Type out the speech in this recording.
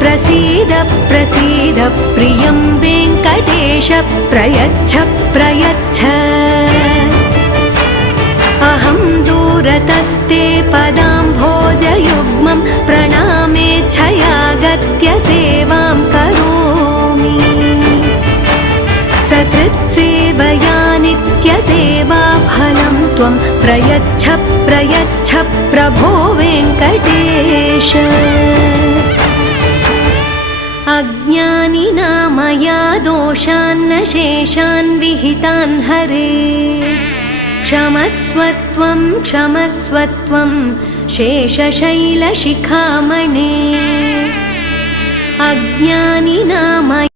प्रसीद प्रसीद प्रियं वेङ्कटेश प्रयच्छ प्रयच्छ अहं दूरतस्ते पदाम्भोजयुग्मं प्रणामेच्छयागत्य सेवां करोमि सकृत्सेवया नित्यसेवाफलं त्वं प्रयच्छ प्रयच्छ प्रभो वेङ्कटेश अज्ञानिना मया दोषान्न शेषान् विहितान् हरे क्षमस्व त्वं शेषशैलशिखामणे अज्ञानिना